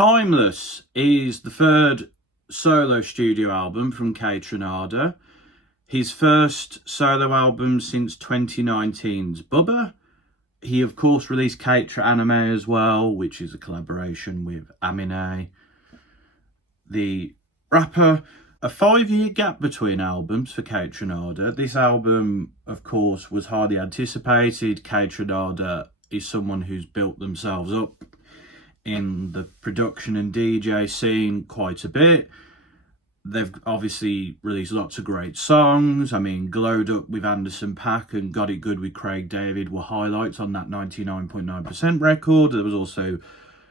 Timeless is the third solo studio album from KAYTRANADA. His first solo album since 2019's Bubba. He, of course, released KAYTRANADA as well, which is a collaboration with Aminé, the rapper. A 5-year gap between albums for KAYTRANADA. This album, of course, was hardly anticipated. KAYTRANADA is someone who's built themselves up in the production and DJ scene quite a bit. They've obviously released lots of great songs. I mean, Glowed Up with Anderson .Paak and Got It Good with Craig David were highlights on that 99.9% record. There was also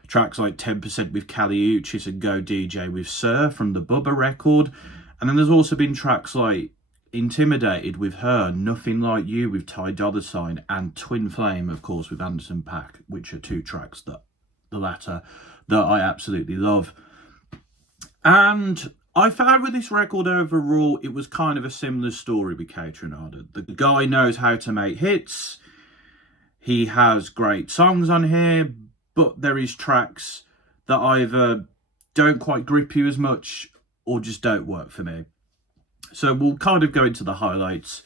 tracks like 10% with Kali Uchis and Go DJ with Sir from the Bubba record. And then there's also been tracks like Intimidated with Her, Nothing Like You with Ty Dolla $ign, and Twin Flame, of course, with Anderson .Paak, which are two tracks, that the latter, that I absolutely love. And I found with this record overall, it was kind of a similar story with KAYTRANADA. The guy knows how to make hits. He has great songs on here, but there is tracks that either don't quite grip you as much or just don't work for me. So we'll kind of go into the highlights.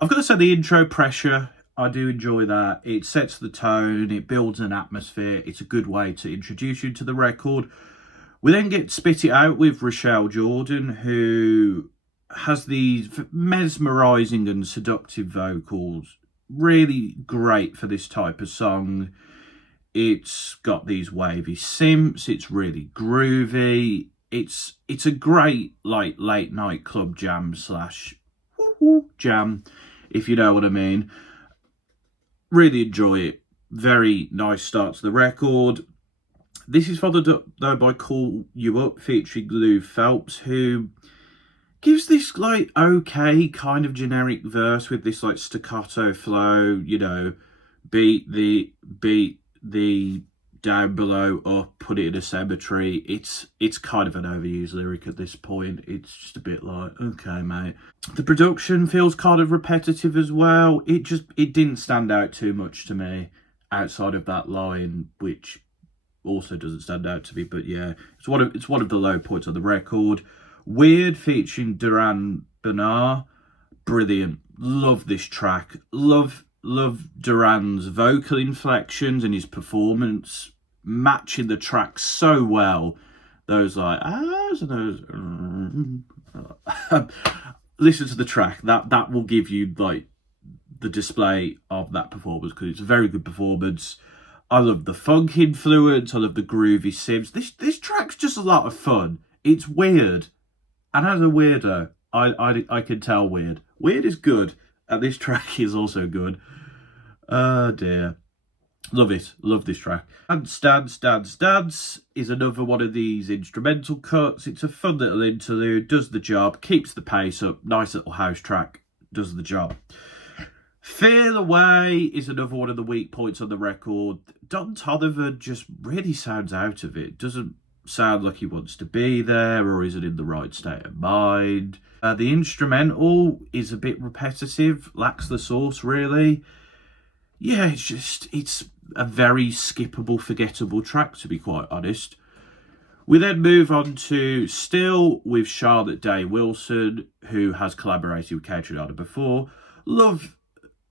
I've got to say the intro Pressure, I do enjoy that. It sets the tone, it builds an atmosphere. It's a good way to introduce you to the record. We then get Spit It Out with Rochelle Jordan, who has these mesmerising and seductive vocals. Really great for this type of song. It's got these wavy synths. It's really groovy. It's a great like late night club jam / jam, if you know what I mean. Really enjoy it. Very nice start to the record. This is followed up though by Call You Up featuring Lou Phelps, who gives this like okay kind of generic verse with this like staccato flow, you know, beat the down below up, put it in a cemetery. It's kind of an overused lyric at this point. It's just a bit like, okay, mate. The production feels kind of repetitive as well. It didn't stand out too much to me outside of that line, which also doesn't stand out to me, but yeah, it's one of the low points of the record. Weird featuring Duran Bernard, brilliant. Love this track. Love Duran's vocal inflections and his performance matching the track so well. Those like ahs and those listen to the track. That will give you like the display of that performance, because it's a very good performance. I love the funk influence. I love the groovy synths. This track's just a lot of fun. It's weird, and as a weirdo, I can tell weird. Weird is good, and this track is also good. Oh dear. Love it. Love this track. And Dance is another one of these instrumental cuts. It's a fun little interlude. Does the job. Keeps the pace up. Nice little house track. Does the job. Feel Away is another one of the weak points on the record. Don Toliver just really sounds out of it. Doesn't sound like he wants to be there or isn't in the right state of mind. The instrumental is a bit repetitive. Lacks the sauce, really. Yeah, it's a very skippable, forgettable track, to be quite honest. We then move on to Still with Charlotte Day Wilson, who has collaborated with KAYTRANADA before. Love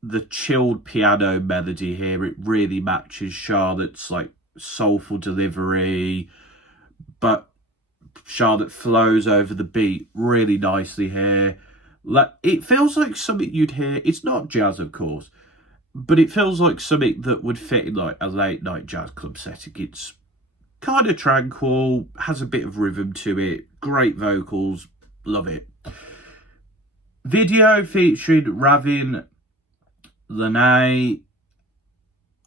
the chilled piano melody here. It really matches Charlotte's like soulful delivery, but Charlotte flows over the beat really nicely here. Like, it feels like something you'd hear. It's not jazz, of course, but it feels like something that would fit in like a late night jazz club setting. It's kind of tranquil, has a bit of rhythm to it, great vocals, love it. Video featuring Ravin Lene.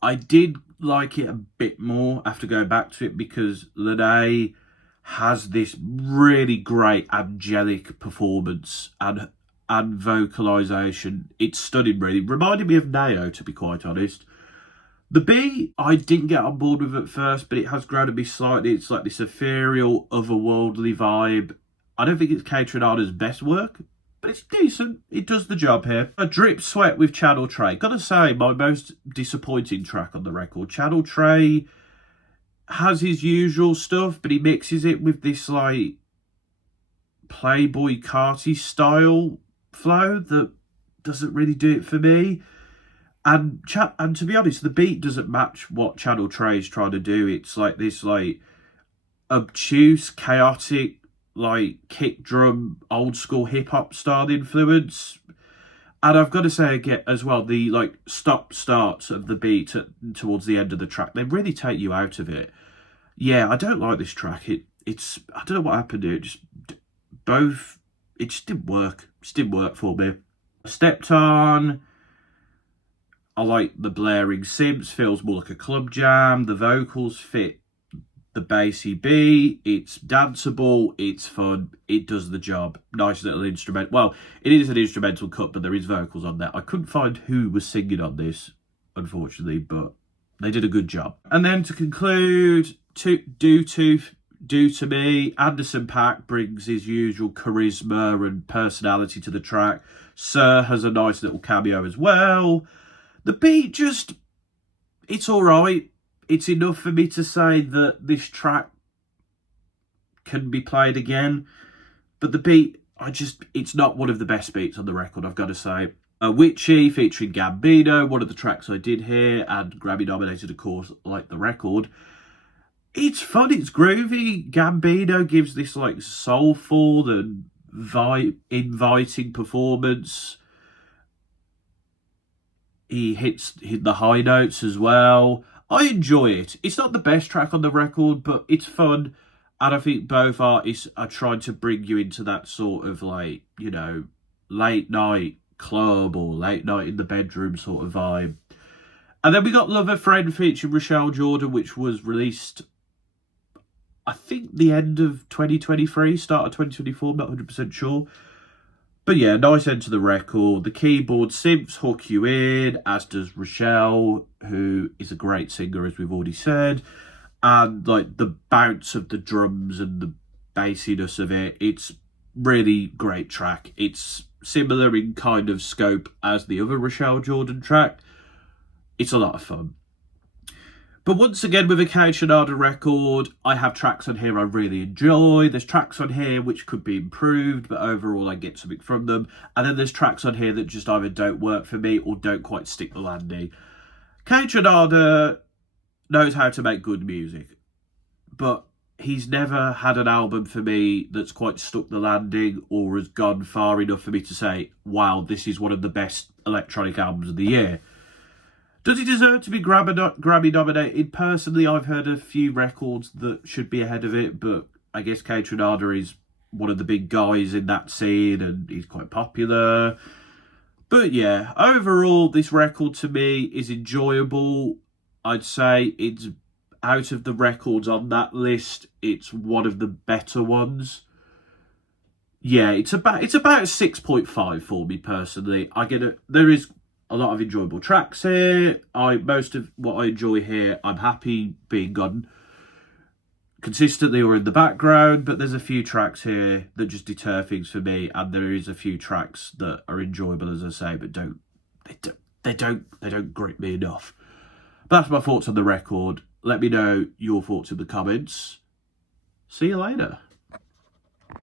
I did like it a bit more after going back to it, because Lene has this really great angelic performance and vocalization. It's stunning, really. Reminded me of Neo, to be quite honest. The beat, I didn't get on board with at first, but it has grown to be slightly. It's like this ethereal, otherworldly vibe. I don't think it's KAYTRANADA's best work, but it's decent. It does the job here. A Drip Sweat with Channel Trey. Gotta say, my most disappointing track on the record. Channel Trey has his usual stuff, but he mixes it with this like Playboy Carti style flow that doesn't really do it for me. And to be honest, the beat doesn't match what Channel Trey's trying to do. It's like this like obtuse, chaotic, like kick drum, old school hip hop style influence. And I've got to say again as well, the like stop starts of the beat towards the end of the track, they really take you out of it. Yeah, I don't like this track. It's I don't know what happened to it. It just didn't work. It just didn't work for me. Stepped on. I like the blaring synths, feels more like a club jam. The vocals fit the bassy beat. It's danceable, it's fun, it does the job. Nice little instrument. Well, it is an instrumental cut, but there is vocals on there. I couldn't find who was singing on this, unfortunately, but they did a good job. And then to conclude, due to me, Anderson .Paak brings his usual charisma and personality to the track. Sir has a nice little cameo as well. The beat just, it's all right. It's enough for me to say that this track can be played again. But the beat, it's not one of the best beats on the record, I've got to say. Witchy featuring Gambino, one of the tracks I did hear, and Grammy nominated, of course, like the record. It's fun, it's groovy. Gambino gives this like soulful and inviting performance. He hit the high notes as well. I enjoy it. It's not the best track on the record, but it's fun. And I think both artists are trying to bring you into that sort of like, you know, late night club or late night in the bedroom sort of vibe. And then we got Lover Friend featuring Rochelle Jordan, which was released, I think, the end of 2023, start of 2024, I'm not 100% sure. But yeah, nice end to the record. The keyboard synths hook you in, as does Rochelle, who is a great singer, as we've already said. And like the bounce of the drums and the bassiness of it, it's really great track. It's similar in kind of scope as the other Rochelle Jordan track. It's a lot of fun. But once again, with a KAYTRANADA record, I have tracks on here I really enjoy. There's tracks on here which could be improved, but overall I get something from them. And then there's tracks on here that just either don't work for me or don't quite stick the landing. KAYTRANADA knows how to make good music, but he's never had an album for me that's quite stuck the landing or has gone far enough for me to say, wow, this is one of the best electronic albums of the year. Does he deserve to be Grammy nominated? Personally, I've heard a few records that should be ahead of it, but I guess KAYTRANADA is one of the big guys in that scene and he's quite popular. But yeah, overall, this record to me is enjoyable. I'd say it's out of the records on that list, it's one of the better ones. Yeah, it's about 6.5 for me personally. I get it. There is a lot of enjoyable tracks here. Most of what I enjoy here, I'm happy being on consistently or in the background, but there's a few tracks here that just deter things for me, and there is a few tracks that are enjoyable, as I say, but they don't grip me enough. But that's my thoughts on the record. Let me know your thoughts in the comments. See you later.